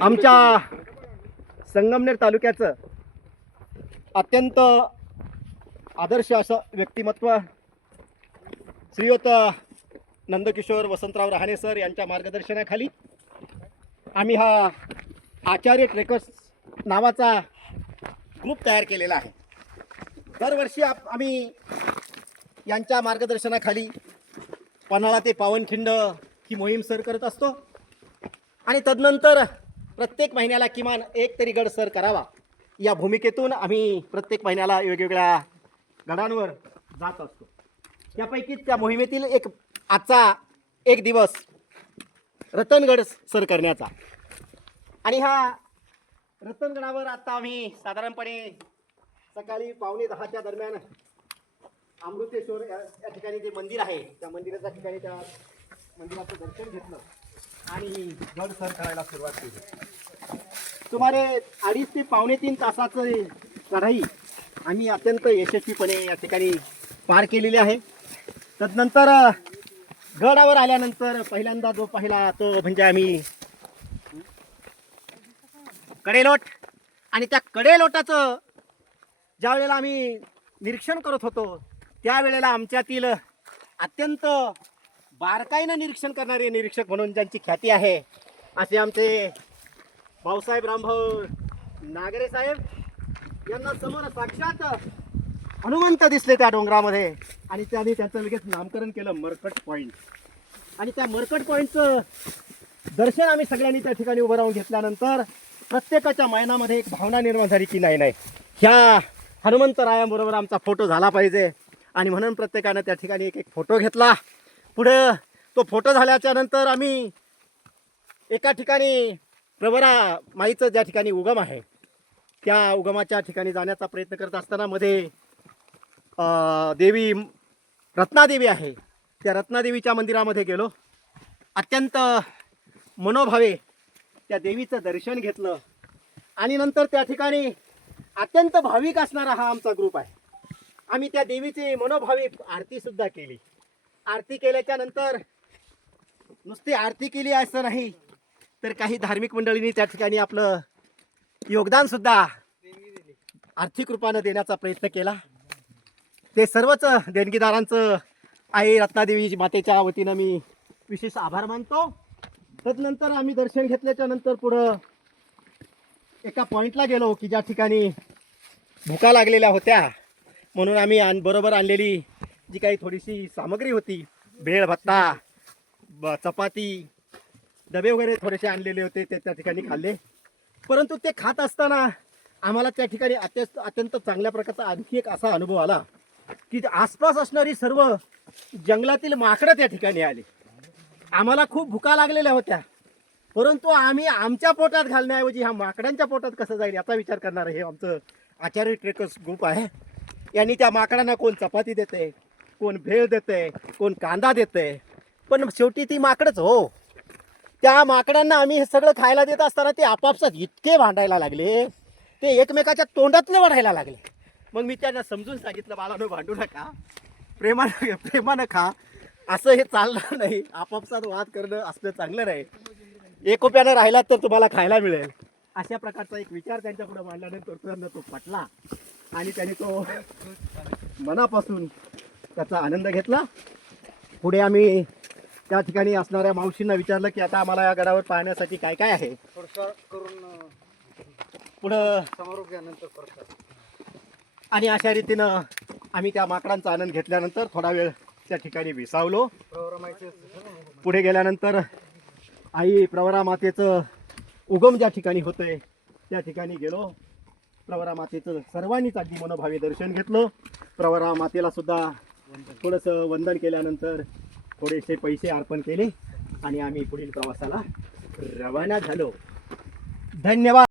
आमच्या संगमनेर तालुक्याचं अत्यंत आदर्श असं व्यक्तिमत्व श्रीयुत नंदकिशोर वसंतराव रहाणे सर यांच्या मार्गदर्शनाखाली आम्ही हा आचार्य ट्रेकर्स नावाचा ग्रुप तयार केलेला आहे. दरवर्षी आम्ही यांच्या मार्गदर्शनाखाली पन्हाळा ते पावनखिंड ही मोहीम सर करत असतो आणि तदनंतर प्रत्येक महिन्याला किमान एक तरी गड सर करावा या भूमिकेतून आम्ही प्रत्येक महिन्याला वेगवेगळ्या गडांवर जात असतो. त्यापैकीच त्या मोहिमेतील आजचा एक दिवस रतनगड सर करण्याचा आणि हा रतनगडावर आता आम्ही साधारणपणे सकाळी 9:45च्या दरम्यान अमृतेश्वर या ठिकाणी जे मंदिर आहे त्या मंदिराच्या ठिकाणी त्या मंदिराचं दर्शन घेतलं आणि गड सर करायला सुरुवात केली. सुमारे 2.5 ते 3.25 तासाचं चढाई आम्ही अत्यंत यशस्वीपणे या ठिकाणी पार केलेली आहे. तदनंतर गडावर आल्यानंतर पहिल्यांदा जो पाहिला तो म्हणजे आम्ही कडेलोट आणि त्या कडेलोटाचं ज्या वेळेला आम्ही निरीक्षण करत होतो त्यावेळेला आमच्यातील अत्यंत बारकाईनं निरीक्षण करणारे निरीक्षक म्हणून ज्यांची ख्याती आहे असे आमचे भाऊसाहेब रामभाऊ नागरे साहेब यांना समोर साक्षात हनुमंत दिसले त्या डोंगरामध्ये आणि त्यांनी त्याचं लगेच नामकरण केलं मरकट पॉईंट. आणि त्या मरकट पॉईंटचं दर्शन आम्ही सगळ्यांनी त्या ठिकाणी उभं राहून घेतल्यानंतर प्रत्येकाच्या मनामध्ये एक भावना निर्माण झाली की नाही ह्या हनुमंतरायांबरोबर आमचा फोटो झाला पाहिजे आणि म्हणून प्रत्येकानं त्या ठिकाणी एक फोटो घेतला. पुढे तो फोटो झाल्याच्या नंतर आम्ही एका ठिकाणी प्रवरा माईचं ज्या ठिकाणी उगम आहे त्या उगमाच्या ठिकाणी जाण्याचा प्रयत्न करत असताना मध्ये देवी रत्नादेवी आहे त्या रत्नादेवीच्या मंदिरामध्ये गेलो. अत्यंत मनोभावे त्या देवीचं दर्शन घेतलं आणि नंतर त्या ठिकाणी अत्यंत भाविक असणारा हा आमचा ग्रुप आहे. आम्ही त्या देवीची मनोभावी आरती सुद्धा केली. आरती केल्याच्या नंतर नुसती आरती केली असं नाही तर काही धार्मिक मंडळींनी त्या ठिकाणी आपलं योगदान सुद्धा आर्थिक रूपानं देण्याचा प्रयत्न केला. ते सर्वच देणगीदारांचं आई रत्नादेवी मातेच्या वतीनं मी विशेष आभार मानतो. तदनंतर आम्ही दर्शन घेतल्याच्या नंतर पुढं एका पॉईंटला गेलो की ज्या ठिकाणी भुका लागलेल्या होत्या म्हणून आम्ही बरोबर आणलेली जी काही थोडीशी सामग्री होती भेळ भत्ता चपाती डबे वगैरे थोडेसे आणलेले होते ते त्या ठिकाणी खाल्ले. परंतु ते खात असताना आम्हाला त्या ठिकाणी अत्यंत चांगल्या प्रकारचा आणखी एक असा अनुभव आला की आसपास असणारी सर्व जंगलातील माकडं त्या ठिकाणी आली. आम्हाला खूप भुका लागलेल्या होत्या परंतु आम्ही आमच्या पोटात घालण्याऐवजी ह्या माकडांच्या पोटात कसं जाईल याचा विचार करणार हे आमचं आचार्य ट्रेकर्स ग्रुप आहे. यांनी त्या माकडांना कोण चपाती देते कोण भेळ देते कोण कांदा देते पण शेवटी ती माकडच हो. त्या माकडांना आम्ही हे सगळं खायला देत असताना ते आपापसात इतके भांडायला लागले ते एकमेकाच्या तोंडातले वाढायला लागले. मग मी त्यांना समजून सांगितलं बाळांनो भांडू नका प्रेमानं खा असं हे चालणार नाही. आपापसात वाद करणं असलं चांगलं नाही. एकोप्यानं राहिलात तर तुम्हाला खायला मिळेल अशा प्रकारचा एक विचार त्यांच्यापुढे मांडल्यानंतर त्यांना तो पटला आणि त्याने तो मनापासून त्याचा आनंद घेतला. पुढे आम्ही त्या ठिकाणी असणाऱ्या मावशींना विचारलं की आता आम्हाला या गडावर पाहण्यासाठी काय काय आहे पुढं समारोप घ्यानंतर आणि अशा रीतीनं आम्ही त्या माकडांचा आनंद घेतल्यानंतर थोडा वेळ त्या ठिकाणी विसावलो. पुढे गेल्यानंतर आई प्रवरा मातेचं उगम ज्या ठिकाणी होतंय त्या ठिकाणी गेलो. प्रवरा मातेचं सर्वांनीच अगदी मनोभावे दर्शन घेतलं. प्रवरा मातेला सुद्धा थोडंसं वंदन केल्यानंतर थोडेसे पैसे अर्पण केले आणि आम्ही पुढील प्रवासाला रवाना झालो. धन्यवाद.